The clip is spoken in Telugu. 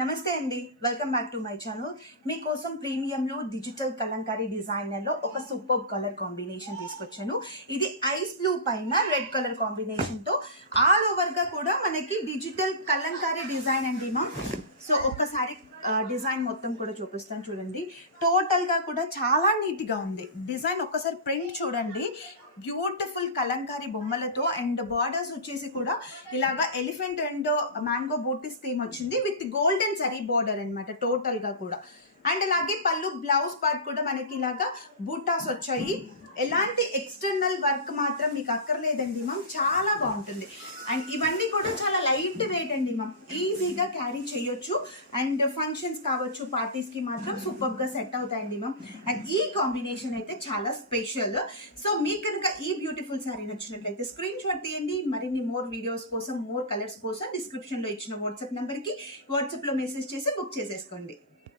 నమస్తే అండి, welcome back to my channel. మీకోసం ప్రీమియంలో డిజిటల్ కలంకారీ డిజైనర్లో ఒక సూపర్ కలర్ కాంబినేషన్ తీసుకొచ్చాను. ఇది ఐస్ బ్లూ పైన రెడ్ కలర్ కాంబినేషన్తో ఆల్ ఓవర్గా కూడా మనకి డిజిటల్ కలంకారీ డిజైన్ అండి మా. సో ఒక్కసారి డిజైన్ మొత్తం కూడా చూపిస్తాను చూడండి. టోటల్గా కూడా చాలా నీట్గా ఉంది డిజైన్. ఒక్కసారి ప్రింట్ చూడండి, బ్యూటిఫుల్ కలంకారీ బొమ్మలతో అండ్ బార్డర్స్ వచ్చేసి కూడా ఇలాగా ఎలిఫెంట్ అండ్ మ్యాంగో బూటీస్ థీమ్ వచ్చింది విత్ గోల్డెన్ జరీ బార్డర్ అనమాట టోటల్గా కూడా. అండ్ అలాగే పళ్ళు బ్లౌజ్ పార్ట్ కూడా మనకి ఇలాగా బూటాస్ వచ్చాయి. ఎలాంటి ఎక్స్టర్నల్ వర్క్ మాత్రం మీకు అక్కర్లేదండి మ్యామ్, చాలా బాగుంటుంది. అండ్ ఇవన్నీ కూడా చాలా లైట్ వెయిట్ అండి మ్యామ్, ఈజీగా క్యారీ చేయొచ్చు. అండ్ ఫంక్షన్స్ కావచ్చు, పార్టీస్కి మాత్రం సూపర్గా సెట్ అవుతాయండి మ్యామ్. అండ్ ఈ కాంబినేషన్ అయితే చాలా స్పెషల్. సో మీకు కనుక ఈ బ్యూటిఫుల్ శారీ నచ్చినట్లయితే స్క్రీన్ షాట్ తీయండి. మరిన్ని మోర్ వీడియోస్ కోసం, మోర్ కలర్స్ కోసం డిస్క్రిప్షన్లో ఇచ్చిన వాట్సాప్ నెంబర్కి వాట్సాప్లో మెసేజ్ చేసి బుక్ చేసేసుకోండి.